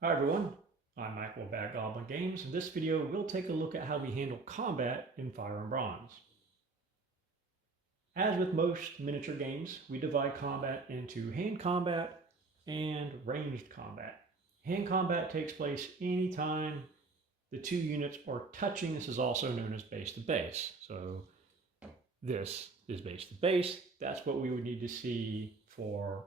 Hi everyone, I'm Michael of Bad Goblin Games. In this video, we'll take a look at how we handle combat in Fire and Bronze. As with most miniature games, we divide combat into hand combat and ranged combat. Hand combat takes place anytime the two units are touching. This is also known as base to base. So this is base to base. That's what we would need to see for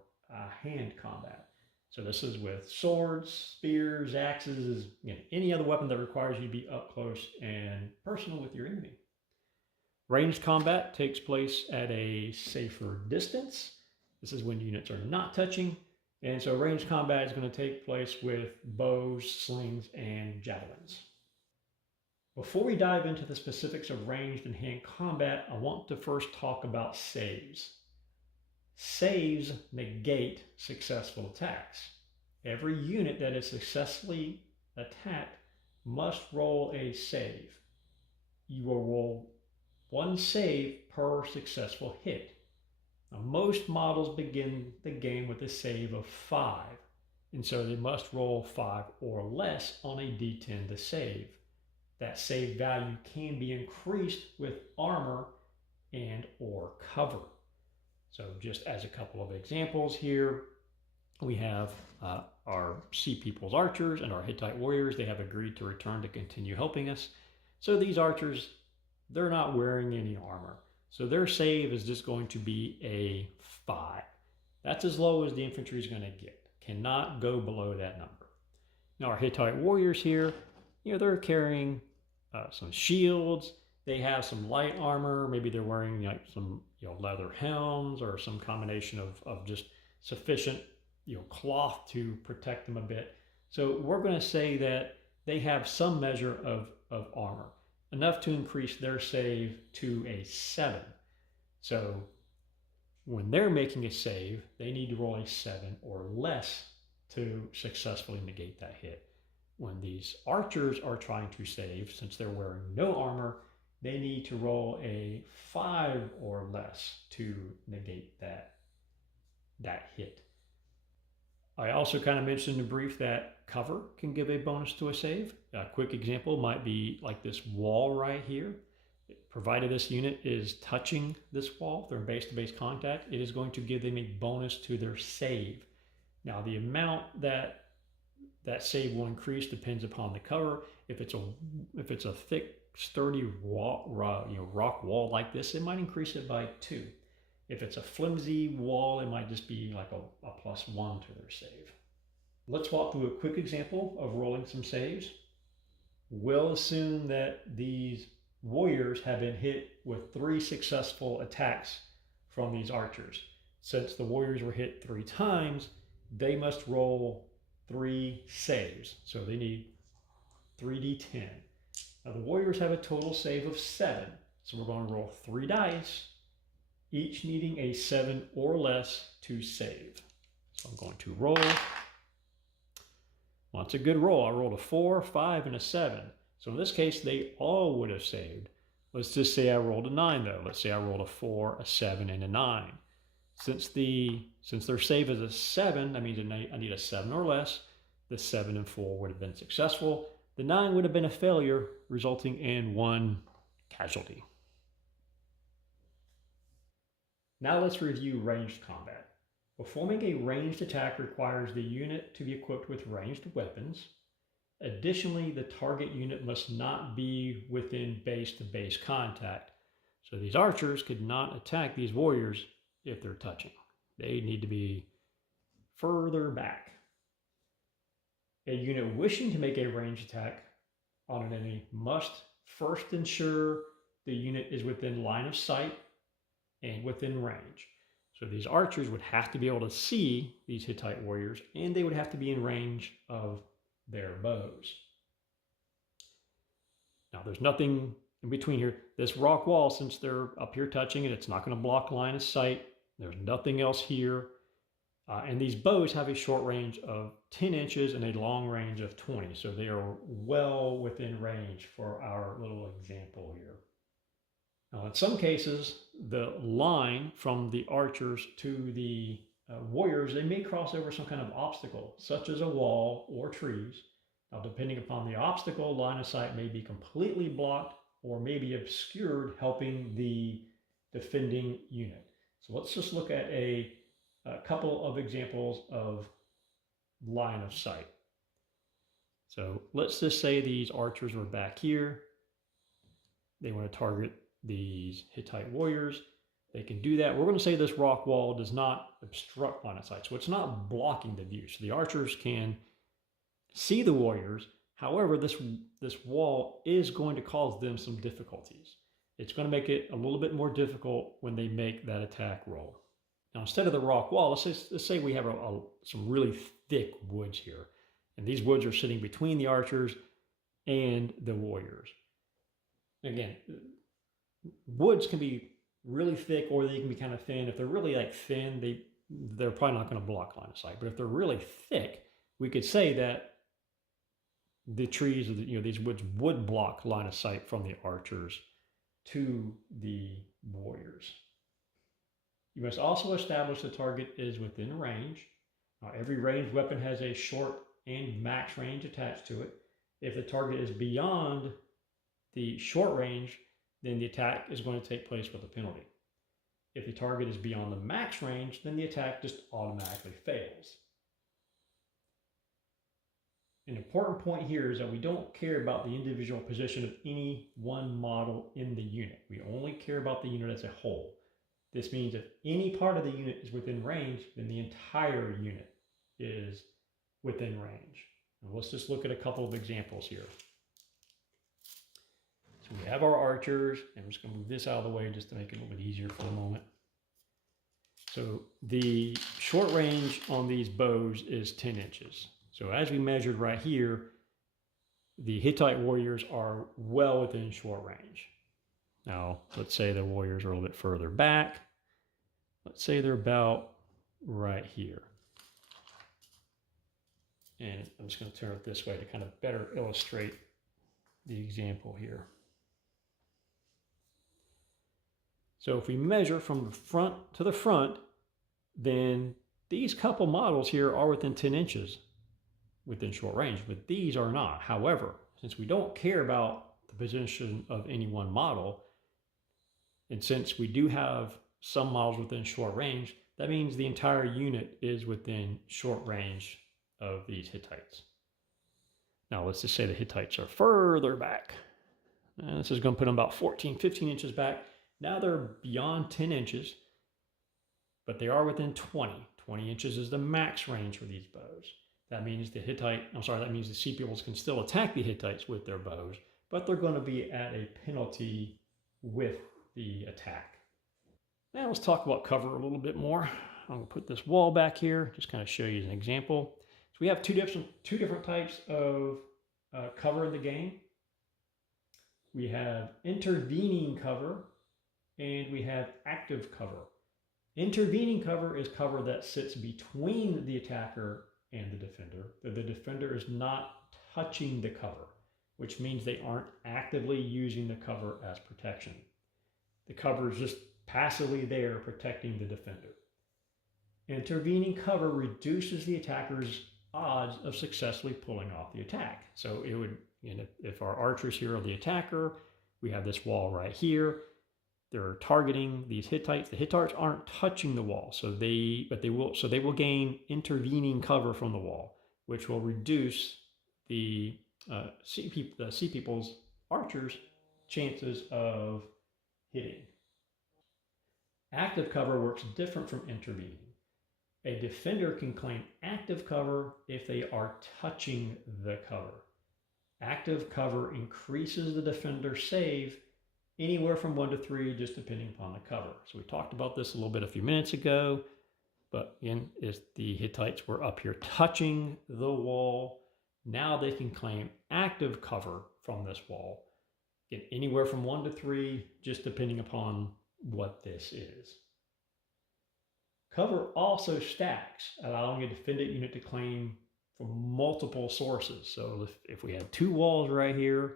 hand combat. So this is with swords, spears, axes, any other weapon that requires you to be up close and personal with your enemy. Ranged combat takes place at a safer distance. This is when units are not touching. And so ranged combat is going to take place with bows, slings, and javelins. Before we dive into the specifics of ranged and hand combat, I want to first talk about saves. Saves negate successful attacks. Every unit that is successfully attacked must roll a save. You will roll one save per successful hit. Now, most models begin the game with a save of 5, and so they must roll 5 or less on a d10 to save. That save value can be increased with armor and or cover. So just as a couple of examples here, we have our Sea People's archers and our Hittite warriors. They have agreed to return to continue helping us. So these archers, they're not wearing any armor. So their save is just going to be a 5. That's as low as the infantry is going to get. Cannot go below that number. Now our Hittite warriors here, they're carrying some shields. They have some light armor. Maybe they're wearing some leather helms or some combination of just sufficient cloth to protect them a bit. So we're going to say that they have some measure of armor, enough to increase their save to a 7. So when they're making a save, they need to roll a 7 or less to successfully negate that hit. When these archers are trying to save, since they're wearing no armor, they need to roll a 5 or less to negate that hit. I also kind of mentioned in brief that cover can give a bonus to a save. A quick example might be like this wall right here. Provided this unit is touching this wall, they're in base-to-base contact, it is going to give them a bonus to their save. Now the amount that save will increase depends upon the cover. If it's a thick, sturdy rock wall like this, it might increase it by 2. If it's a flimsy wall, it might just be like a +1 to their save. Let's walk through a quick example of rolling some saves. We'll assume that these warriors have been hit with 3 successful attacks from these archers. Since the warriors were hit 3 times, they must roll 3 saves. So they need 3d10. Now the warriors have a total save of 7. So we're going to roll 3 dice, each needing a 7 or less to save. So I'm going to roll. Well, it's a good roll. I rolled a 4, 5, and a 7. So in this case, they all would have saved. Let's just say I rolled a 9 though. Let's say I rolled a 4, a 7, and a 9. Since their save is a 7, that means I need a 7 or less. The 7 and 4 would have been successful. The 9 would have been a failure, resulting in 1 casualty. Now let's review ranged combat. Performing a ranged attack requires the unit to be equipped with ranged weapons. Additionally, the target unit must not be within base-to-base contact. So these archers could not attack these warriors if they're touching. They need to be further back. A unit wishing to make a ranged attack on an enemy must first ensure the unit is within line of sight and within range. So these archers would have to be able to see these Hittite warriors, and they would have to be in range of their bows. Now there's nothing in between here. This rock wall, since they're up here touching it, it's not going to block line of sight. There's nothing else here. And these bows have a short range of 10 inches and a long range of 20. So they are well within range for our little example here. Now, in some cases, the line from the archers to the warriors, they may cross over some kind of obstacle, such as a wall or trees. Now, depending upon the obstacle, line of sight may be completely blocked or maybe obscured, helping the defending unit. So let's just look at a couple of examples of line of sight. So let's just say these archers were back here. They want to target these Hittite warriors. They can do that. We're going to say this rock wall does not obstruct line of sight. So it's not blocking the view. So the archers can see the warriors. However, this wall is going to cause them some difficulties. It's going to make it a little bit more difficult when they make that attack roll. Now, instead of the rock wall, let's say we have some really thick woods here. And these woods are sitting between the archers and the warriors. Again, woods can be really thick or they can be kind of thin. If they're really like thin, they're probably not going to block line of sight. But if they're really thick, we could say that the trees or these woods would block line of sight from the archers to the warriors. You must also establish the target is within range. Now, every ranged weapon has a short and max range attached to it. If the target is beyond the short range, then the attack is going to take place with a penalty. If the target is beyond the max range, then the attack just automatically fails. An important point here is that we don't care about the individual position of any one model in the unit. We only care about the unit as a whole. This means if any part of the unit is within range, then the entire unit is within range. Now let's just look at a couple of examples here. So we have our archers, and I'm just going to move this out of the way just to make it a little bit easier for the moment. So the short range on these bows is 10 inches. So as we measured right here, the Hittite warriors are well within short range. Now, let's say the warriors are a little bit further back. Let's say they're about right here. And I'm just going to turn it this way to kind of better illustrate the example here. So if we measure from the front to the front, then these couple models here are within 10 inches within short range, but these are not. However, since we don't care about the position of any one model, and since we do have some models within short range, that means the entire unit is within short range of these Hittites. Now let's just say the Hittites are further back. And this is going to put them about 14, 15 inches back. Now they're beyond 10 inches, but they are within 20. 20 inches is the max range for these bows. That means that means the Sea Peoples can still attack the Hittites with their bows, but they're going to be at a penalty with the attack. Now let's talk about cover a little bit more. I'm going to put this wall back here, just kind of show you an example. So we have two different types of cover in the game. We have intervening cover and we have active cover. Intervening cover is cover that sits between the attacker and the defender. The defender is not touching the cover, which means they aren't actively using the cover as protection. The cover is just passively there protecting the defender. Intervening cover reduces the attacker's odds of successfully pulling off the attack. So it would, if our archers here are the attacker, we have this wall right here. They're targeting these Hittites. The Hittites aren't touching the wall, so they will gain intervening cover from the wall, which will reduce the Sea People's archers' chances of hitting. Active cover works different from intervening. A defender can claim active cover if they are touching the cover. Active cover increases the defender's save anywhere from 1 to 3, just depending upon the cover. So we talked about this a little bit a few minutes ago, but again, if the Hittites were up here touching the wall, now they can claim active cover from this wall. Again, anywhere from 1 to 3, just depending upon what this is. Cover also stacks, allowing a defendant unit to claim from multiple sources. So if we had 2 walls right here,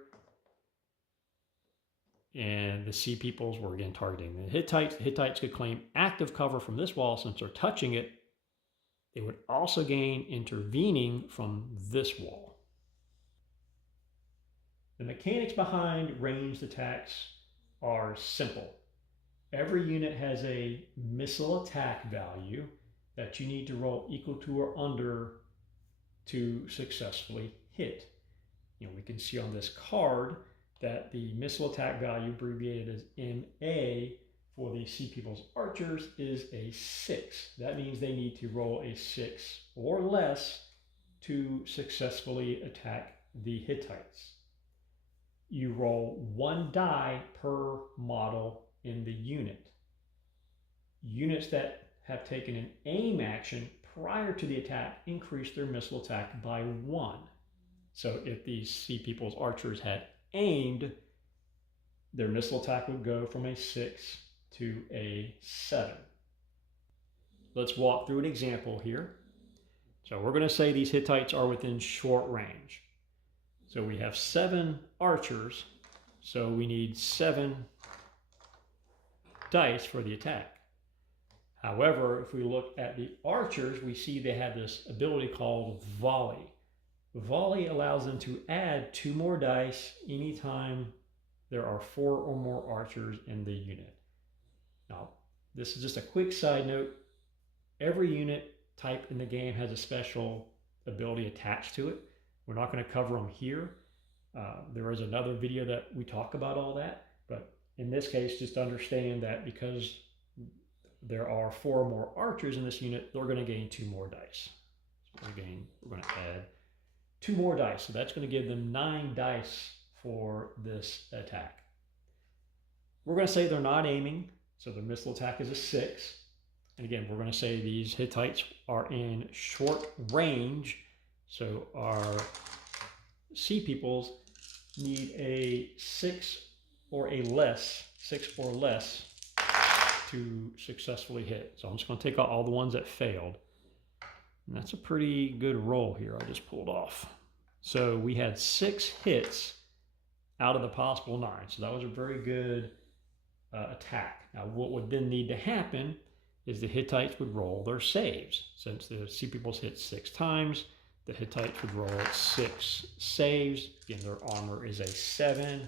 and the Sea Peoples were again targeting the Hittites could claim active cover from this wall since they're touching it, It would also gain intervening from this wall. The mechanics behind ranged attacks are simple. Every unit has a missile attack value that you need to roll equal to or under to successfully hit. We can see on this card that the missile attack value, abbreviated as MA, for the Sea People's Archers is a 6. That means they need to roll a 6 or less to successfully attack the Hittites. You roll 1 die per model in the unit. Units that have taken an aim action prior to the attack increase their missile attack by 1. So if these Sea People's Archers had aimed, their missile attack would go from a 6 to a 7. Let's walk through an example here. So we're going to say these Hittites are within short range. So we have 7 archers, so we need 7 dice for the attack. However, if we look at the archers, we see they have this ability called volley. Volley allows them to add 2 more dice anytime there are 4 or more archers in the unit. Now, this is just a quick side note. Every unit type in the game has a special ability attached to it. We're not going to cover them here. There is another video that we talk about all that, but in this case, just understand that because there are 4 or more archers in this unit, they're going to gain 2 more dice. So we're going to add 2 more dice, so that's going to give them 9 dice for this attack. We're going to say they're not aiming, so their missile attack is a 6. And again, we're going to say these Hittites are in short range, so our Sea Peoples need a 6 or less to successfully hit. So I'm just going to take out all the ones that failed. And that's a pretty good roll here I just pulled off. So we had 6 hits out of the possible 9. So that was a very good attack. Now what would then need to happen is the Hittites would roll their saves. Since the Sea Peoples hit 6 times, the Hittites would roll 6 saves. Again, their armor is a 7.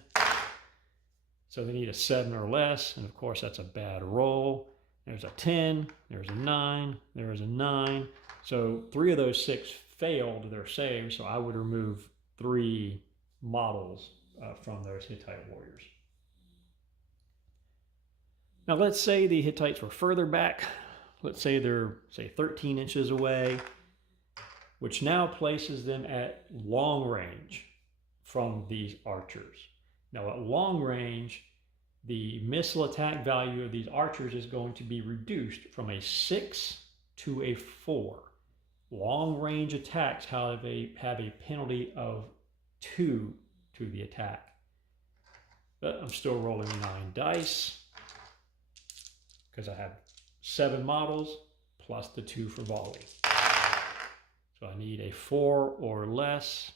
So they need a 7 or less, and of course that's a bad roll. There's a 10, there's a 9, there's a 9. So 3 of those 6 failed their saves, so I would remove 3 models from those Hittite warriors. Now let's say the Hittites were further back. Let's say they're, 13 inches away, which now places them at long range from these archers. Now at long range, the missile attack value of these archers is going to be reduced from a 6 to a 4. Long range attacks have a penalty of 2 to the attack. But I'm still rolling 9 dice because I have 7 models plus the 2 for volley. So I need a 4 or less.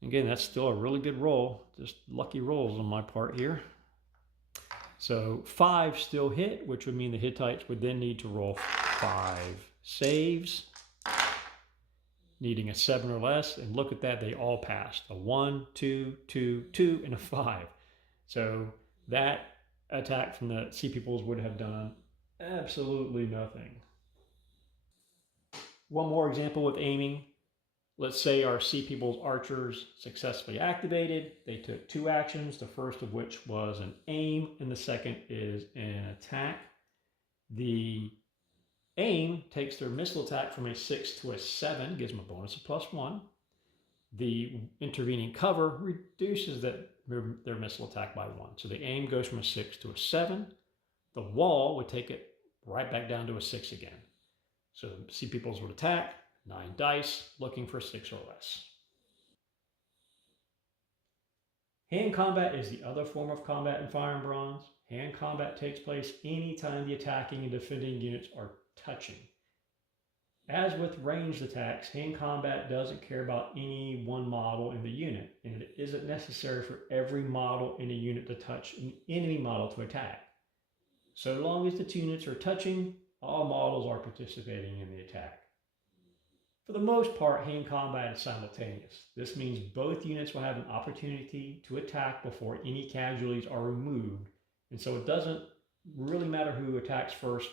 Again, that's still a really good roll. Just lucky rolls on my part here. So 5 still hit, which would mean the Hittites would then need to roll 5 saves, needing a 7 or less. And look at that, they all passed. A 1, 2, 2, 2, and a 5. So that attack from the Sea Peoples would have done absolutely nothing. One more example with aiming. Let's say our Sea People's archers successfully activated. They took 2 actions, the first of which was an aim, and the second is an attack. The aim takes their missile attack from a 6 to a 7, gives them a bonus of +1. The intervening cover reduces their missile attack by 1. So the aim goes from a 6 to a 7. The wall would take it right back down to a 6 again. So Sea Peoples would attack, 9 dice, looking for 6 or less. Hand combat is the other form of combat in Fire and Bronze. Hand combat takes place anytime the attacking and defending units are touching. As with ranged attacks, hand combat doesn't care about any one model in the unit, and it isn't necessary for every model in a unit to touch an enemy model to attack. So long as the 2 units are touching, all models are participating in the attack. For the most part, hand combat is simultaneous. This means both units will have an opportunity to attack before any casualties are removed, and so it doesn't really matter who attacks first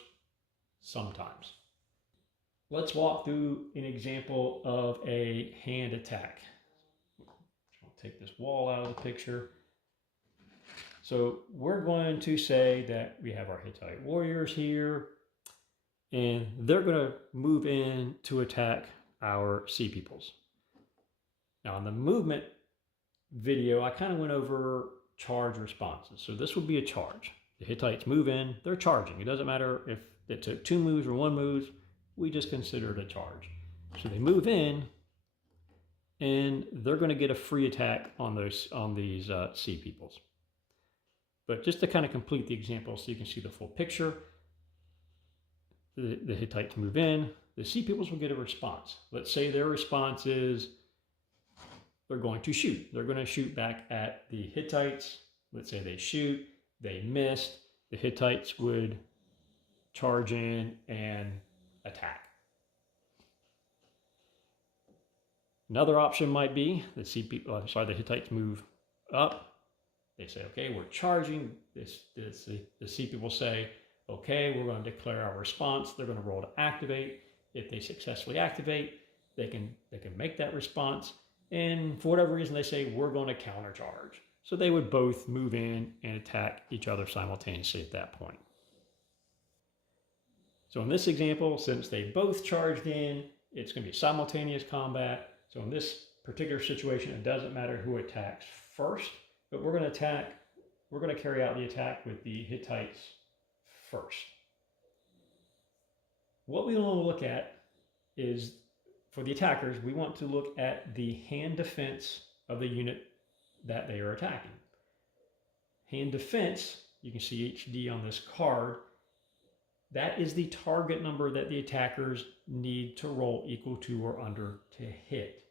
sometimes. Let's walk through an example of a hand attack. I'll take this wall out of the picture. So we're going to say that we have our Hittite warriors here, and they're going to move in to attack our sea peoples. Now in the movement video, I kind of went over charge responses. So this would be a charge. The Hittites move in, they're charging. It doesn't matter if it took 2 moves or 1 move, we just consider it a charge. So they move in, and they're going to get a free attack on these sea peoples. But just to kind of complete the example so you can see the full picture, the Hittites move in, the sea peoples will get a response. Let's say their response is they're going to shoot. They're going to shoot back at the Hittites. Let's say they shoot, they missed. The Hittites would charge in and attack. Another option might be the Hittites move up. They say, okay, we're charging. The sea people say, okay, we're going to declare our response. They're going to roll to activate. If they successfully activate, they can make that response. And for whatever reason, they say, we're going to countercharge. So they would both move in and attack each other simultaneously at that point. So in this example, since they both charged in, it's going to be simultaneous combat. So in this particular situation, it doesn't matter who attacks first, but we're going to carry out the attack with the Hittites first. What we want to look at is, for the attackers, we want to look at the hand defense of the unit that they are attacking. Hand defense, you can see HD on this card, that is the target number that the attackers need to roll equal to or under to hit.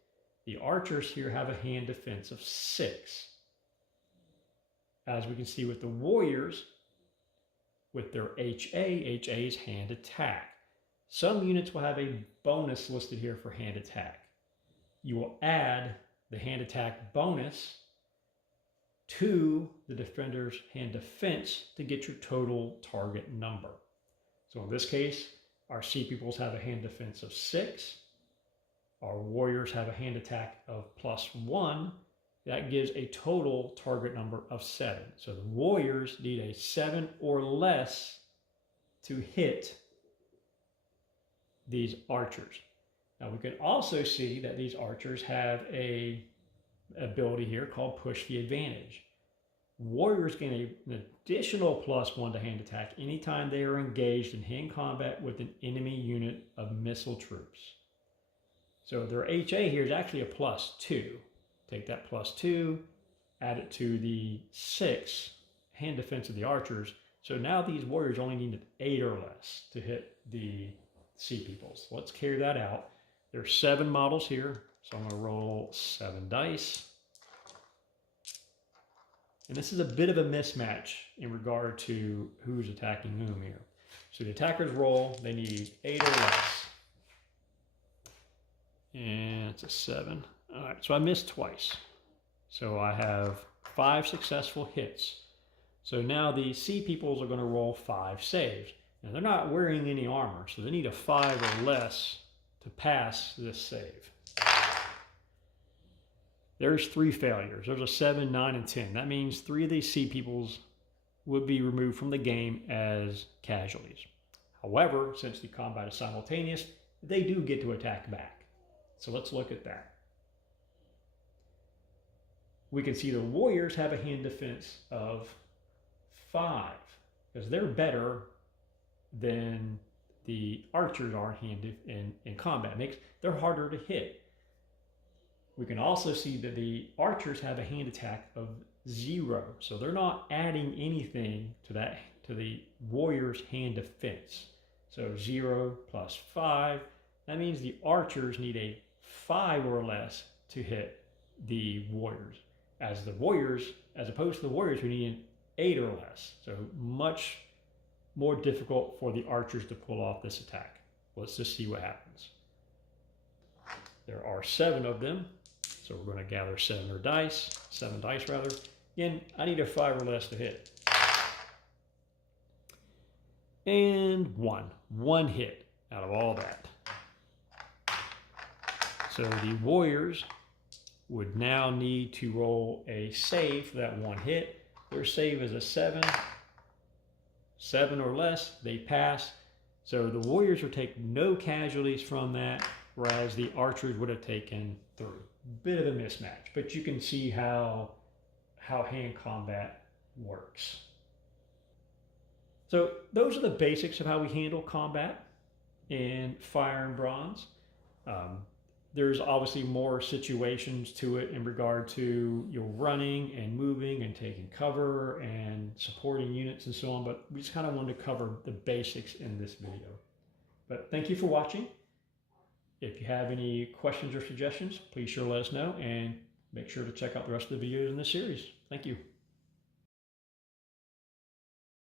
The archers here have a hand defense of 6. As we can see with the warriors, with their HA is hand attack. Some units will have a bonus listed here for hand attack. You will add the hand attack bonus to the defender's hand defense to get your total target number. So in this case, our sea peoples have a hand defense of 6. Our warriors have a hand attack of +1. That gives a total target number of 7. So the warriors need a 7 or less to hit these archers. Now we can also see that these archers have an ability here called Push the Advantage. Warriors gain an additional +1 to hand attack anytime they are engaged in hand combat with an enemy unit of missile troops. So their HA here is actually a +2. Take that +2, add it to the 6 hand defense of the archers. So now these warriors only need an 8 or less to hit the sea peoples. Let's carry that out. There's 7 models here, so I'm going to roll 7 dice. And this is a bit of a mismatch in regard to who's attacking whom here. So the attackers roll, they need 8 or less. And it's a 7. All right, so I missed twice. So I have 5 successful hits. So now the sea peoples are going to roll 5 saves. Now they're not wearing any armor, so they need a 5 or less to pass this save. There's 3 failures. There's a 7, 9, and 10. That means 3 of these sea peoples would be removed from the game as casualties. However, since the combat is simultaneous, they do get to attack back. So let's look at that. We can see the warriors have a hand defense of 5 because they're better than the archers are in combat. They're harder to hit. We can also see that the archers have a hand attack of 0, so they're not adding anything to the warriors' hand defense. So 0 plus 5, that means the archers need a 5 or less to hit the warriors, as opposed to the warriors who need an 8 or less. So much more difficult for the archers to pull off this attack. Let's just see what happens. There are 7 of them, so we're going to gather 7 dice. Again, I need a 5 or less to hit. And 1 hit out of all that. So the warriors would now need to roll a save for that 1 hit. Their save is a 7. 7 or less, they pass. So the warriors would take no casualties from that, whereas the archers would have taken 3. Bit of a mismatch, but you can see how hand combat works. So those are the basics of how we handle combat in Fire and Bronze. There's obviously more situations to it in regard to your running and moving and taking cover and supporting units and so on, but we just kind of wanted to cover the basics in this video. But thank you for watching. If you have any questions or suggestions, please sure let us know, and make sure to check out the rest of the videos in this series. Thank you.